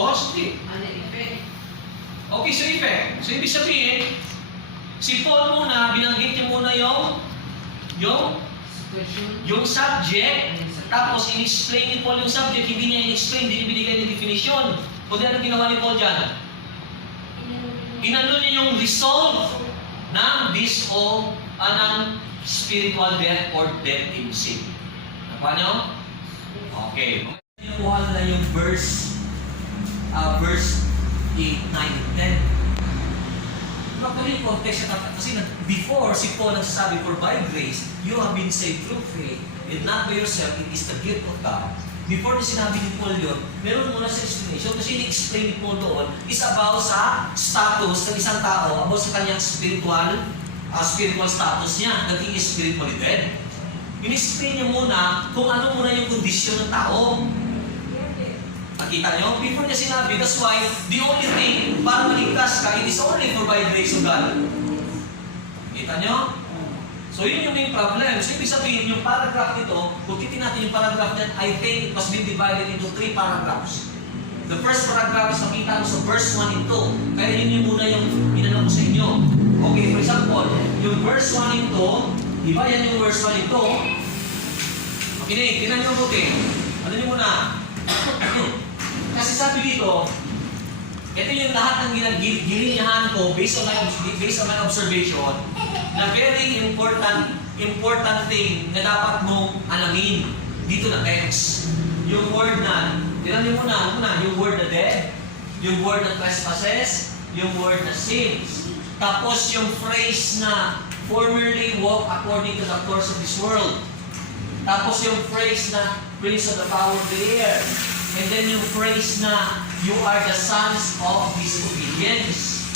Positive. Ano effect? Okay, so effect. So ibig sabihin, si Paul muna, binanggit niya muna yung subject, tapos in-explain ni Paul yung subject, hindi niya in-explain, hindi niya binigay ng definition. Kundi ano ginawa ni Paul dyan? Inano niya yung result ng ng spiritual death or death in sin. Nakuha niyo? Okay. Kinukuha na yung verse 8, 9, 10. Actually, context siya kasi before si Paul nagsasabi, for by grace, you have been saved through faith, and not by yourself, it is the gift of God. Before na sinabi ni Paul yun, meron muna sa explanation, kasi ni-explain ni Paul doon, is about sa status ng isang tao, about sa kanyang spiritual status niya, that he is spiritually dead. In-explain niya muna kung ano muna yung kondisyon ng tao. Nakita nyo? Before niya sinabi, that's why the only thing para maligtas ka, it is only for by grace of God. Kita nyo? So yun yung main problem. So ibig sabihin, yung paragraph nito, kung titin natin yung paragraph niyan, I think it must be divided into 3 paragraphs. The first paragraph is nakita mo sa verse 1 and 2. Kaya yun yung muna yung inanong ko sa inyo. Okay, for example, yung verse 1 and 2, iba yan yung verse 1 and 2. Okay, tinan nyo buti. Ano nyo muna? Kasi sabi dito, ito yung lahat ng gilinyahan ko based on my observation na very important thing na dapat mong alamin dito na text. Yung word na, tinan niyo muna, yung word na dead, yung word na trespasses, yung word na sins. Tapos yung phrase na formerly walk according to the course of this world. Tapos yung phrase na prince of the power of the air. And then yung phrase na, you are the sons of disobedience.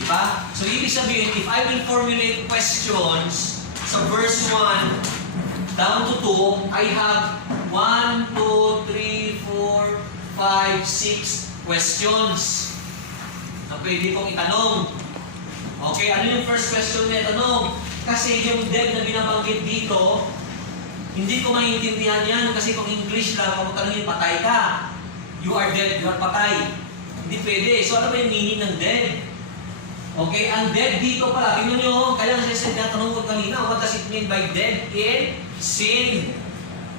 Diba? So, ibig sabihin, if I will formulate questions sa verse 1 down to 2, I have 1, 2, 3, 4, 5, 6 questions na pwede kong itanong. Okay, ano yung first question na itanong? Kasi yung dead na binabanggit dito, hindi ko maintindihan yan kasi kung English lang, kung tanongin, patay ka. You are dead, you are patay. Hindi pwede. So ano ba yung meaning ng dead? Okay, ang dead dito pala, tingnan nyo, kaya natanong ko kanina, what does it mean by dead in sin?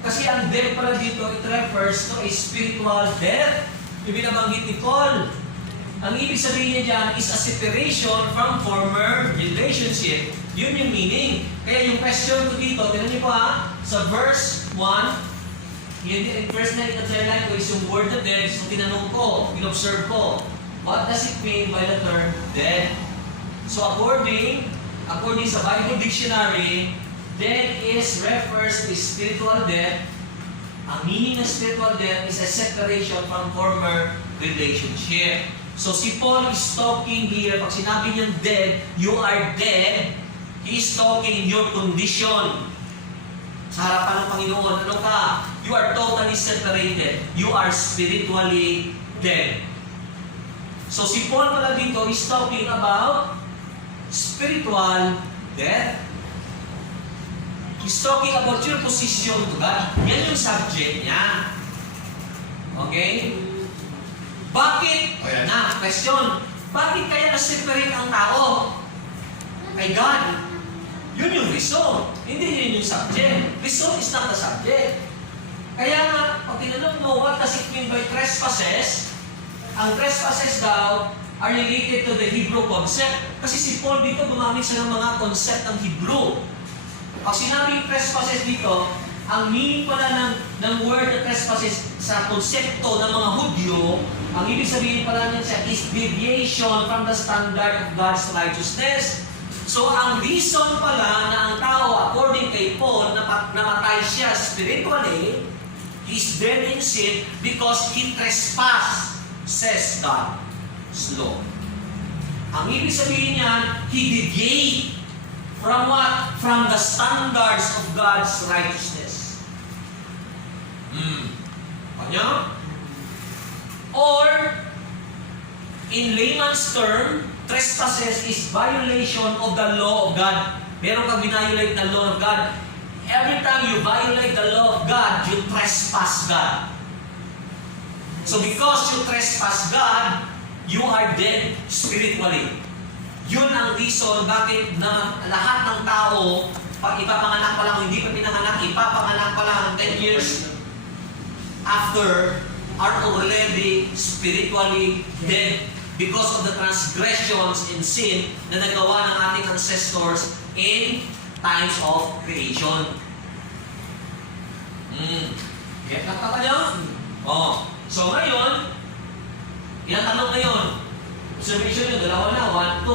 Kasi ang dead pala dito, it refers to a spiritual death. Yung binabanggit ni Paul. Ang ibig sabihin niya dyan is a separation from former relationship. Yun yung meaning. Kaya yung question ko dito, tingnan niyo po sa verse 1, yung verse 9 at 10 ko is yung word na dead. So tinanong ko, in-observe ko, what does it mean by the term dead? So according sa Bible Dictionary, dead refers to spiritual death. Ang meaning ng spiritual death is a separation from former relationship. So si Paul is talking here, pag sinabi niyang dead, you are dead, he is talking in your condition. Sa harapan ng Panginoon, ano ka? You are totally separated. You are spiritually dead. So si Paul pala dito is talking about spiritual death. He's talking about your position to God. Yan yung subject niya. Okay? Bakit? O yan na, question. Bakit kaya na-separate ang tao kay God? Yun yung result. Hindi yun yung subject. Result is not the subject. Kaya nga, pag tinanong mo, what does it mean by trespasses? Ang trespasses daw are related to the Hebrew concept. Kasi si Paul dito gumamit siya ng mga concept ng Hebrew. Pag sinabing trespasses dito, ang meaning pala ng word na trespasses sa konsepto ng mga Hudyo, ang ibig sabihin pala niya is deviation from the standard of God's righteousness. So, ang reason pala na ang tao, according kay Paul, namatay siya spiritually, is dead in sin because he trespassed, says God's law. Ang ibig sabihin niya, he deviate from what? From the standards of God's righteousness. Kanya? Or, in layman's term, trespasses is violation of the law of God. Meron kang violate the law of God. Every time you violate the law of God, you trespass God. So because you trespass God, you are dead spiritually. Yun ang reason bakit na lahat ng tao, pag ipapanganak pa lang, hindi pa pinanganak, ipapanganak pa lang 10 years after, are already spiritually dead because of the transgressions and sin na nagawa ng ating ancestors in times of creation. Get na ka nyo? Oh. So ngayon, ilang tanong ngayon? Observation nyo, dalawa na, 1, 2.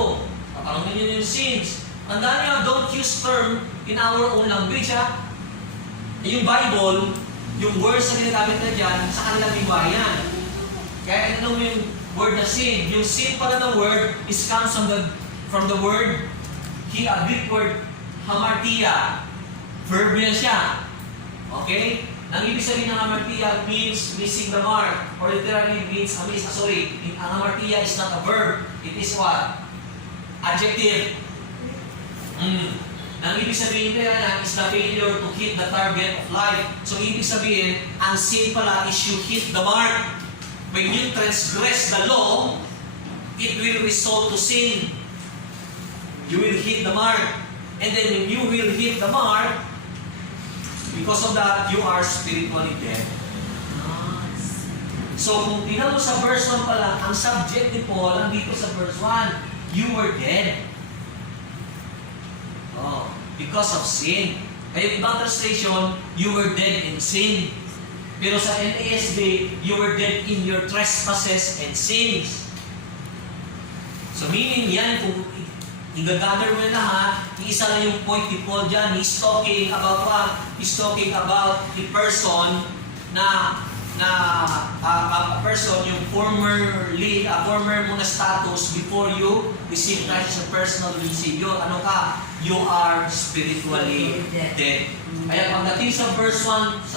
Tatanungin nyo yung sins. Tandaan nyo, don't use term in our own language, ha? Yung Bible, yung words na ginagamit na dyan, sa kanilang iwayan. Kaya tinanong mo yung word na sin. Yung sin pala ng word is comes from the word, Greek word, hamartia. Verb yan siya. Okay? Ang ibig sabihin ng hamartia means missing the mark, or literally means, ang hamartia is not a verb, it is what? Adjective. Ang ibig sabihin nila is the failure to hit the target of life. So ibig sabihin, ang sin pala is you hit the mark. When you transgress the law, it will result to sin. You will hit the mark. And then when you will hit the mark, because of that, you are spiritually dead. So, kung tingnan mo sa verse 1 pa lang, ang subject ni Paul, nandito sa verse 1, you were dead. Oh, because of sin. Kaya ibang translation, you were dead in sin. Pero sa NASB, you were dead in your trespasses and sins. So, meaning yan, kung i-gather mo lahat, isa lang yung point ni Paul dyan. He's talking about what? He's talking about the person na a person yung former mo na status before you receive Christ as a personal Savior. Ano ka? You are spiritually dead. Kaya pagdating sa verse 1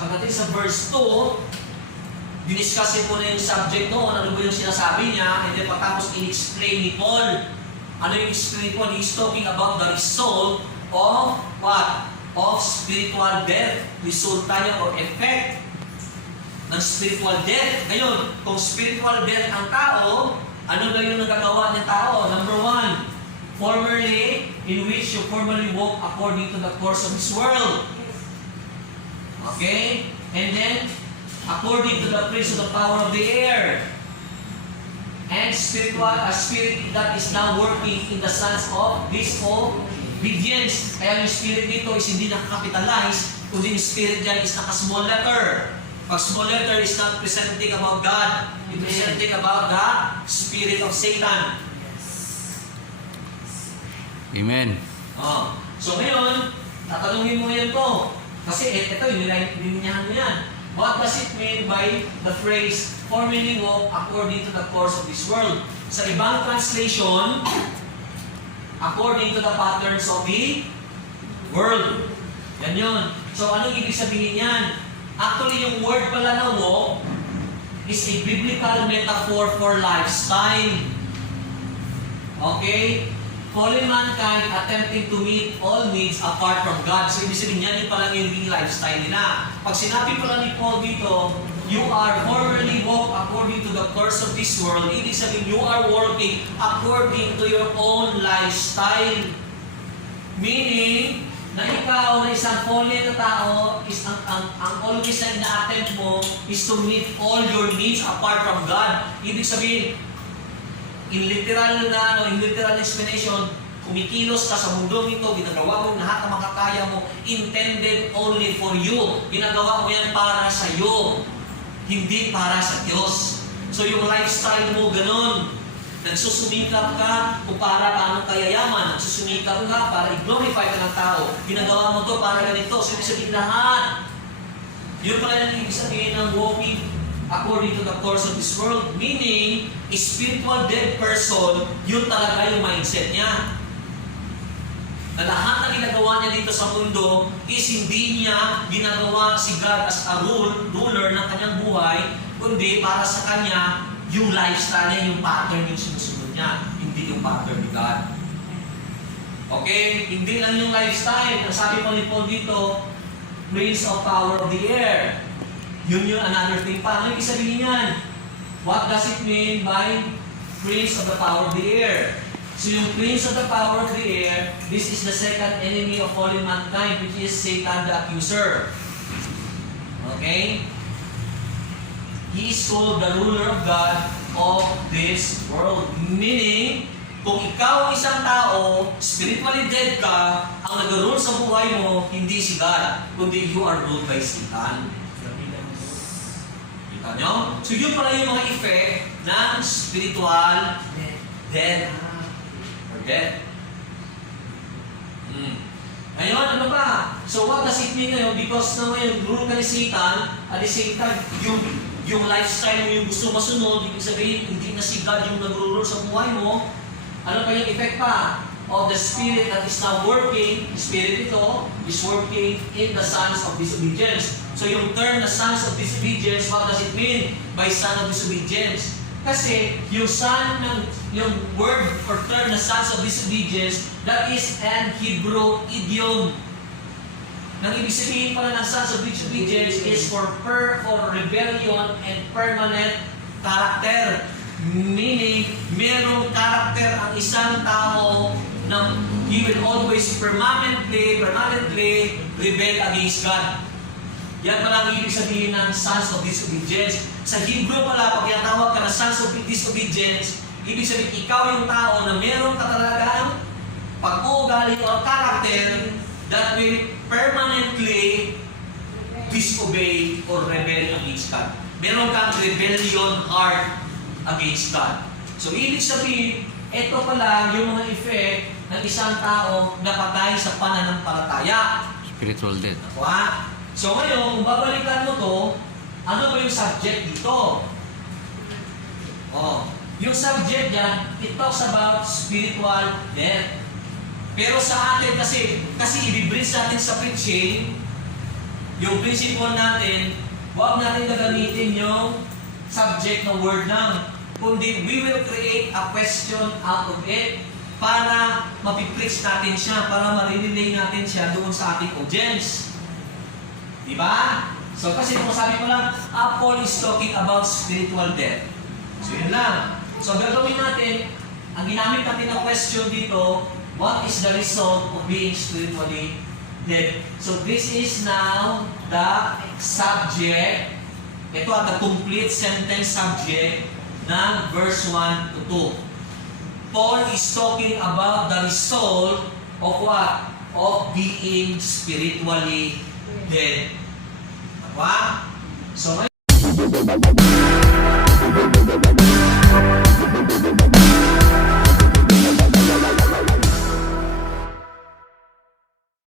pagdating sa verse 2, diniscuss po na yung subject noon, ano ba yung sinasabi niya, and then pagkatapos in-explain ni Paul. Ano yung explain po? He's talking about the result of what? Of spiritual death. Resulta niya or effect ng spiritual death. Ngayon, kung spiritual death ang tao, ano ba yung nagagawa ng tao? Number 1, formerly, in which you formerly walk according to the course of this world. Okay? And then, according to the prince of the power of the air. And a spirit that is now working in the sons of disobedience. Kaya yung spirit dito is hindi nakakapitalize, kundi yung spirit dyan is naka-small letter. Pag small letter is not presenting about God, it's presenting about the spirit of Satan. Amen. Oh. So ngayon, tatanungin mo yan to. Kasi ito, nilinyahan mo yan. What does it mean by the phrase, formerly walk according to the course of this world? Sa ibang translation, according to the patterns of the world. Yan yun. So anong ibig sabihin yan? Actually, yung word pala na walk is a biblical metaphor for lifestyle. Okay? Fallen mankind attempting to meet all needs apart from God. So, ibig sabihin yan, yung palang yung lifestyle nila. Pag sinabi pala ni Paul dito, you are formerly walk according to the course of this world, ibig sabihin, you are working according to your own lifestyle. Meaning, na ikaw na isang fallen na tao, is ang always na ina-attempt mo is to meet all your needs apart from God. Ibig sabihin, in literal explanation, kumikilos ka sa mundong ito, ginagawa mo lahat ng makakaya mo, intended only for you. Ginagawa mo yan para sa iyo, hindi para sa Diyos. So yung lifestyle mo ganun, nagsusumikap ka kung para paano kayayaman, nagsusumikap ka para i-glorify ka ng tao. Ginagawa mo to para ganito, so ibig sabihin lahat. Yun pala yung ibig sabihin ng walking according to the course of this world, meaning, a spiritual dead person, yun talaga yung mindset niya. Na lahat na ginagawa niya dito sa mundo is hindi niya ginagawa si God as a ruler ng kanyang buhay, kundi para sa kanya, yung lifestyle niya, yung pattern yung sinusunod niya, hindi yung pattern ni God. Okay? Hindi lang yung lifestyle. Nasabi po ni Paul dito, prince of power of the air. Yun yung another thing pa. Ano ibig sabihin yan? What does it mean by prince of the power of the air? So yung prince of the power of the air, this is the second enemy of fallen mankind, which is Satan the accuser. Okay? He is called the ruler of God of this world. Meaning, kung ikaw isang tao, spiritually dead ka, ang nag-rule sa buhay mo, hindi si God, kundi you are ruled by Satan. Kita nyo? So yun pala yung mga effect ng spiritual dead. Or death. Ngayon, ano ba? So what does it mean ngayon? Because na ngayon, rule ka ni Satan, at the same time, yung lifestyle mo yung gusto masunod, ibig sabihin, hindi na si God yung nag-rule sa buhay mo. Ano pa yung effect pa? Of the spirit that is now working, spirit ito, is working in the sons of disobedience. So yung term na sons of disobedience, what does it mean by son of disobedience? Kasi yung yung word or term na sons of disobedience, that is an Hebrew idiom. Nang ibig sabihin pala ng sons of disobedience is for rebellion and permanent character. Meaning, merong karakter ang isang tao na he will always permanently rebel against God. Yan pala ang ibig sabihin ng sons of disobedience. Sa Hebrew pala, pag yatawag ka na sons of disobedience, ibig sabihin ikaw yung tao na merong katalagang pag-uugali o karakter that will permanently disobey or rebel against God. Meron kang rebellion heart against God. So, ibig sabihin, ito pala yung mga effect ng isang tao na patay sa pananampalataya. Spiritual death. Diba? So, ngayon, kung babalikan mo to, ano ba yung subject dito? Yung subject yan, it talks about spiritual death. Pero sa atin kasi i-bridge natin sa preaching, yung principle natin, huwag natin gagamitin yung subject ng word lang. Kundi we will create a question out of it para mapipreach natin siya, para marirelay natin siya doon sa ating audience. Diba? So kasi kung sabi ko lang, Paul is talking about spiritual death. So yun lang. So gagawin natin, ang ginamit natin na question dito, what is the result of being spiritually dead? So this is now the subject. Ito at the complete sentence subject ng verse 1 to 2. Paul is talking about the result of what? Of being spiritually dead. Diba? So,